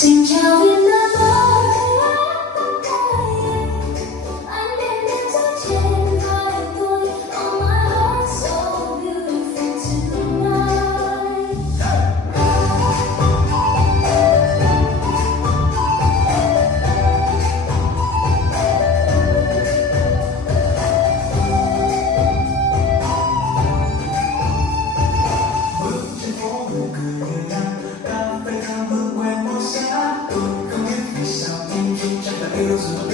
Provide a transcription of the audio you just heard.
心跳变得多爱恋你昨天太多 Oh my heart so beautiful tonight 日子